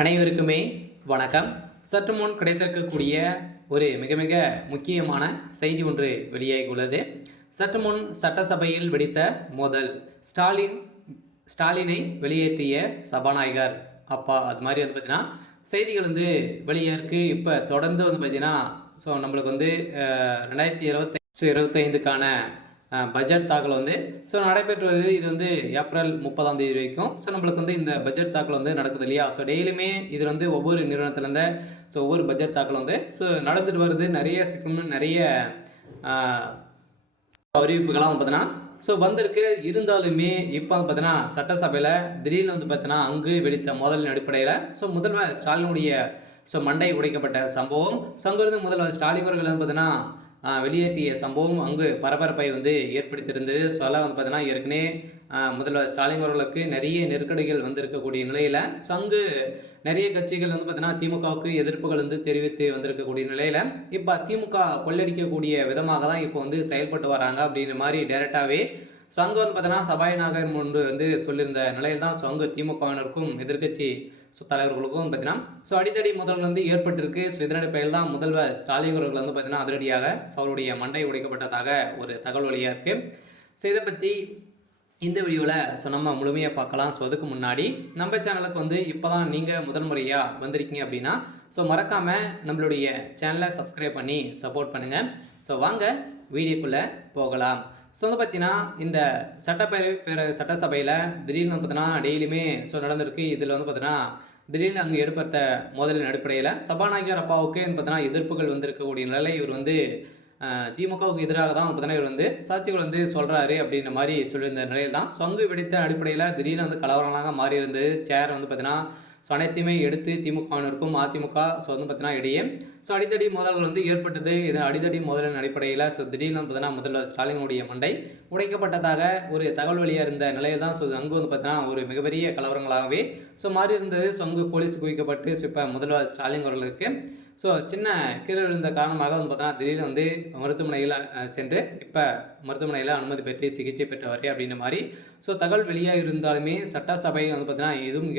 அனைவருக்குமே வணக்கம். சற்று முன் கிடைத்திருக்கக்கூடிய ஒரு மிக மிக முக்கியமான செய்தி ஒன்று வெளியாகியுள்ளது. சற்று முன் சட்டசபையில் வெடித்த மோதல், ஸ்டாலினை வெளியேற்றிய சபாநாயகர் அப்பா, அது மாதிரி பார்த்தீங்கன்னா செய்திகள் வெளியே இப்போ தொடர்ந்து பார்த்தீங்கன்னா நம்மளுக்கு 2025க்கான பட்ஜெட் தாக்கல் நடைபெற்றது. இது ஏப்ரல் 30ஆம் தேதி வரைக்கும் நம்மளுக்கு இந்த பட்ஜெட் தாக்கல் நடக்குது இல்லையா. டெய்லியுமே இது ஒவ்வொரு நிறுவனத்துலேருந்து ஒவ்வொரு பட்ஜெட் தாக்கல் நடந்துட்டு வருது. நிறைய சிக்கலும் நிறைய அறிவிப்புகள்லாம் பார்த்தீங்கன்னா வந்திருக்கு. இருந்தாலுமே இப்போ பார்த்தீங்கன்னா சட்டசபையில் திடீர்னு பார்த்தீங்கன்னா அங்கு வெடித்த மோதலின் அடிப்படையில் முதல்வர் ஸ்டாலினுடைய மண்டை உடைக்கப்பட்ட சம்பவம், அங்கிருந்து முதல்வர் ஸ்டாலின் அவர்கள் பார்த்தீங்கன்னா வெளியேற்றிய சம்பவம் அங்கு பரபரப்பை ஏற்படுத்தியிருந்தது. பார்த்தீங்கன்னா ஏற்கனவே முதல்வர் ஸ்டாலின் அவர்களுக்கு நிறைய நெருக்கடிகள் இருக்கக்கூடிய நிலையில் அங்கு நிறைய கட்சிகள் பார்த்தீங்கன்னா திமுகவுக்கு எதிர்ப்புகள் தெரிவித்து வந்திருக்கக்கூடிய நிலையில் இப்போ திமுக கொள்ளடிக்கக்கூடிய விதமாக தான் இப்போ செயல்பட்டு வராங்க அப்படின்ற மாதிரி டைரெக்டாகவே அங்கே பார்த்தீங்கன்னா சபாநாயகர் முன்பு சொல்லியிருந்த நிலையில் தான் அங்கு திமுகவினருக்கும் எதிர்கட்சி தலைவர்களுக்கும் பார்த்தீங்கன்னா அடித்தடி முதல் ஏற்பட்டிருக்கு. இதன் அடிப்படையில் தான் முதல்வர் ஸ்டாலின் அவர்கள் பார்த்தீங்கன்னா அதிரடியாக அவருடைய மண்டை உடைக்கப்பட்டதாக ஒரு தகவல் வழியாக இருக்குது. இதை பற்றி இந்த வீடியோவில் நம்ம முழுமையாக பார்க்கலாம். அதுக்கு முன்னாடி நம்ம சேனலுக்கு இப்போ தான் நீங்கள் முதல் முறையாக வந்திருக்கீங்க அப்படின்னா மறக்காமல் நம்மளுடைய சேனலை சப்ஸ்கிரைப் பண்ணி சப்போர்ட் பண்ணுங்கள். வாங்க வீடியோக்குள்ளே போகலாம். பார்த்தீங்கன்னா இந்த சட்டசபையில் திடீர்னு பார்த்தீங்கன்னா டெய்லியுமே நடந்திருக்கு. இதில் பார்த்தீங்கன்னா திடீர்னு அங்கே ஏற்பட்ட மோதலின் அடிப்படையில் சபாநாயகர் அப்பாவுக்கு பார்த்தீங்கன்னா எதிர்ப்புகள் இருக்கக்கூடிய நிலை. இவர் திமுகவுக்கு எதிராக தான் பார்த்தீங்கன்னா இவர் சாட்சிகள் சொல்கிறாரு அப்படின்ற மாதிரி சொல்லியிருந்த நிலையில் தான் அங்கு வெடித்த அடிப்படையில் திடீர்னு கலவரங்களாக மாறி இருந்தது. சேர் பார்த்தீங்கன்னா அனைத்தையுமே எடுத்து திமுகவினருக்கும் அதிமுக பார்த்தீங்கன்னா இடையே அடித்தடி மோதல்கள் ஏற்பட்டது. இதன் அடித்தடி மோதலின் அடிப்படையில் திடீர்னு பார்த்தீங்கன்னா முதல்வர் ஸ்டாலினுடைய மண்டை உடைக்கப்பட்டதாக ஒரு தகவல் வெளியாக இருந்த நிலையில் தான் அங்கு பார்த்தீங்கன்னா ஒரு மிகப்பெரிய கலவரங்களாகவே மாறி இருந்தது. அங்கு போலீஸ் குவிக்கப்பட்டு இப்போ முதல்வர் ஸ்டாலின் அவர்களுக்கு சின்ன கீழே விழுந்த காரணமாக பார்த்தீங்கன்னா திடீர்னு மருத்துவமனையில் சென்று இப்போ மருத்துவமனையில் அனுமதி பெற்று சிகிச்சை பெற்றவர் அப்படின்ற மாதிரி தகவல் வெளியாக இருந்தாலுமே சட்டசபை பார்த்தீங்கன்னா எதுவும்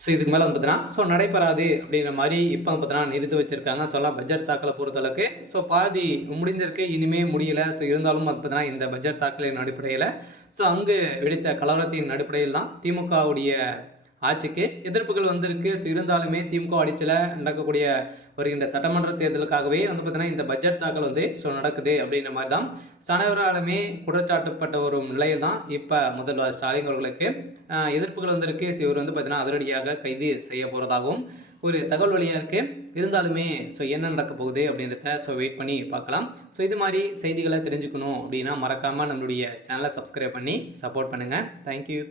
இதுக்கு மேலே பார்த்தீங்கன்னா நடைபெறாது அப்படின்ற மாதிரி இப்போ பார்த்தீங்கன்னா நிறுத்தி வச்சுருக்காங்க. பட்ஜெட் தாக்கலை பொறுத்தளவுக்கு பாதி முடிஞ்சிருக்கு, இனிமேல் முடியலை. இருந்தாலும் பார்த்தீங்கன்னா இந்த பட்ஜெட் தாக்கலின் அடிப்படையில் அங்கு வெடித்த கலவரத்தின் அடிப்படையில் தான் திமுகவுடைய ஆட்சிக்கு எதிர்ப்புகள் வந்திருக்கு. இருந்தாலுமே திமுக ஆட்சியில் நடக்கக்கூடிய வருகின்ற சட்டமன்ற தேர்தலுக்காகவே பார்த்தீங்கன்னா இந்த பட்ஜெட் தாக்கல் நடக்குது அப்படின்ற மாதிரி தான் அனைவராலுமே குற்றச்சாட்டப்பட்ட ஒரு நிலையில் தான் இப்போ முதல்வர் ஸ்டாலின் அவர்களுக்கு எதிர்ப்புகள் வந்திருக்கு. இவர் பார்த்தீங்கன்னா அதிரடியாக கைது செய்ய போகிறதாகவும் ஒரு தகவல் வழியாக இருக்குது. இருந்தாலுமே என்ன நடக்க போகுது அப்படின்றத வெயிட் பண்ணி பார்க்கலாம். இது மாதிரி செய்திகளை தெரிஞ்சுக்கணும் அப்படின்னா மறக்காமல் நம்மளுடைய சேனலை சப்ஸ்கிரைப் பண்ணி சப்போர்ட் பண்ணுங்கள். தேங்க்யூ.